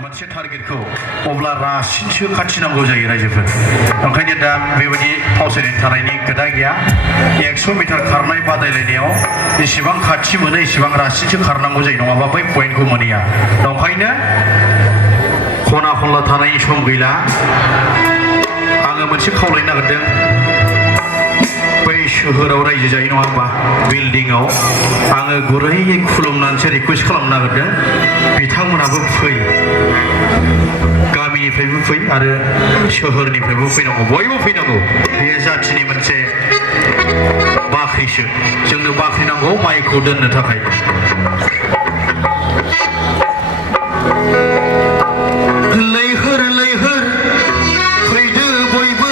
मोनसे टारगेटखौ अब्ला रासिनसो खाथिनांगौ जायो रायजोफोर ओंखायनो दा बेबायदि फावसायनाय थानायनि खोथा गैया 100 मिटार खारनाय बादायलायनायाव जेसेबां खाथि मोनो एसेबां रासिनसो खारनांगौ जायो नङाबा बै पइन्टखौ मोनहैया ओंखायनो खना खनला थानायनि सम गैला आङो मोनसे खावलायनो नागिरदों बै सोहोराव रायजो जायो नङा होमबा बिल्डिंआव आङो गुरैयै खुलुमनानैसो रिकुवेस्ट खालामनो नागिरदों बिथांमोनाबो फै गामिनिफ्रायबो फै आरो सोहोरनिफ्रायबो फैनांगौ बयबो फैनांगौ बेयो जाथिनि मोनसे बाख्रिसो जोंनो बाख्रि नांगौ माइखौ दोननो थाखाय लैहोर लैहोर फैदो बयबो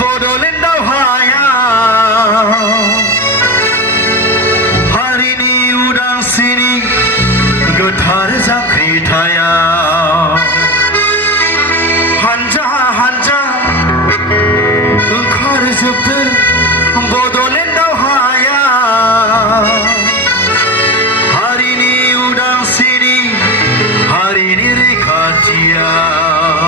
बड'लेण्ड दावहायाव हारिनि उदांस्रिनि गोथार जांख्रिथायाव हानजा हानजा ओंखारजोबदो बड'लेण्ड दावहायाव हारिनि उदांस्रिनि हारिनि रैखाथियाव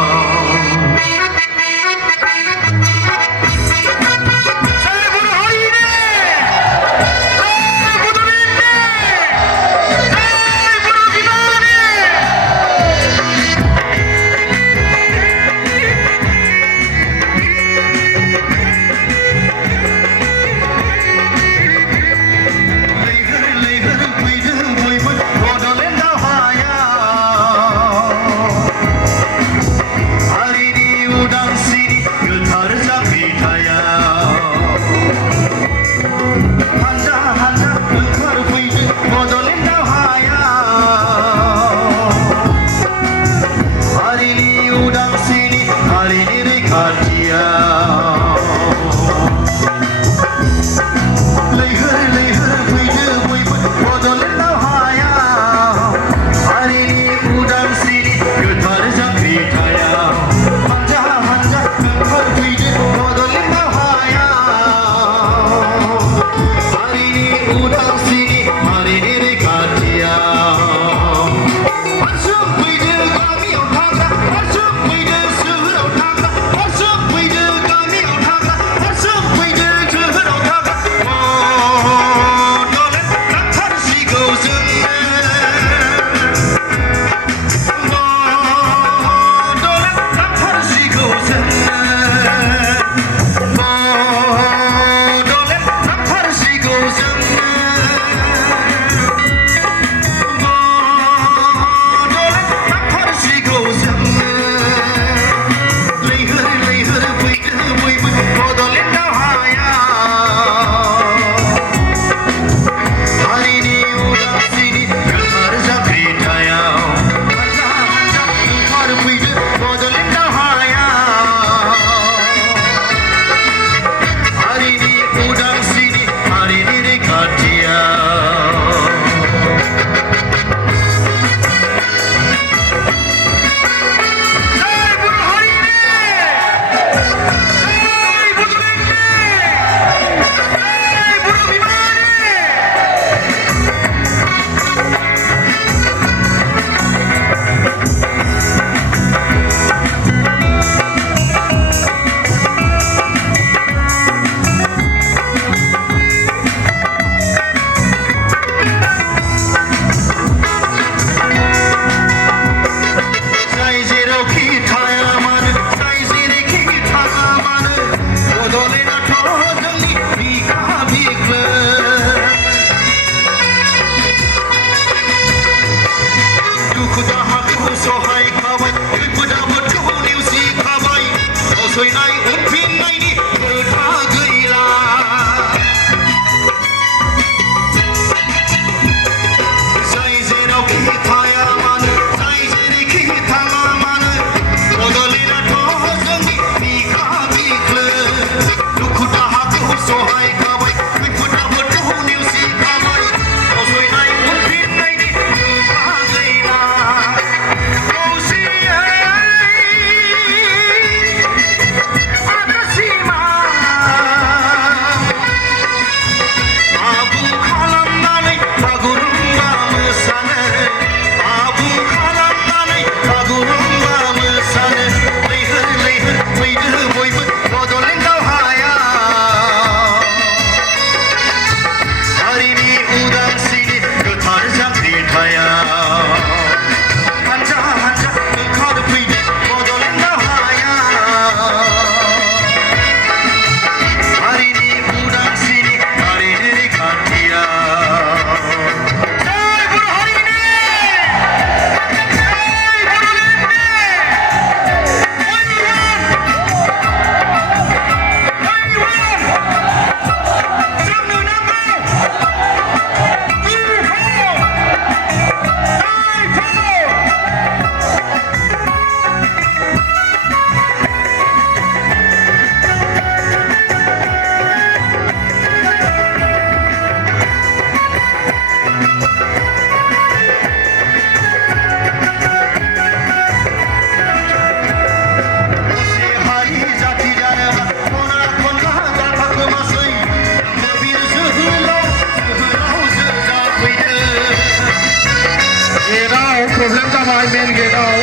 मोजां जाबाय मेन गेटआव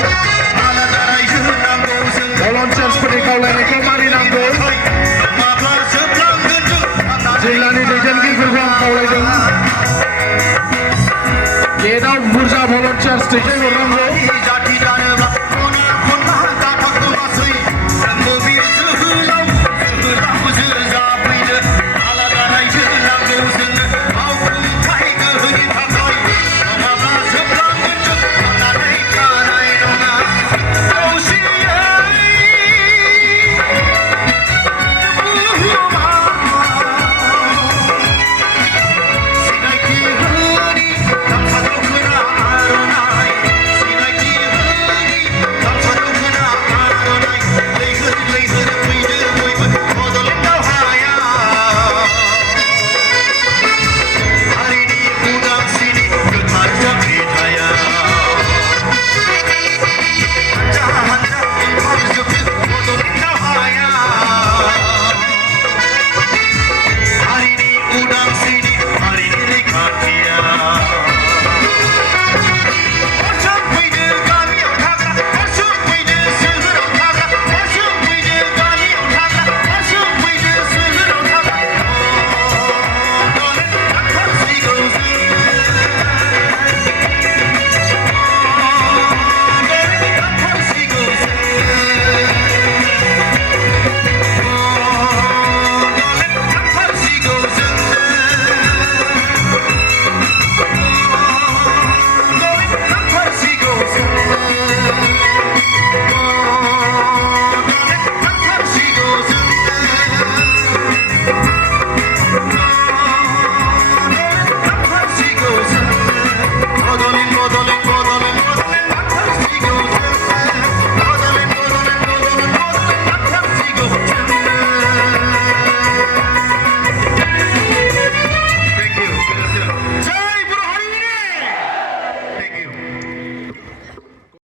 भलन्टियार्सफोरनि खावलायनायखौ मानिनांगौ जिल्लानि दैदेनगिरिफोरखौ आं खावलायदों गेटआव बुरजा भलन्टियार्स दैथायहरनो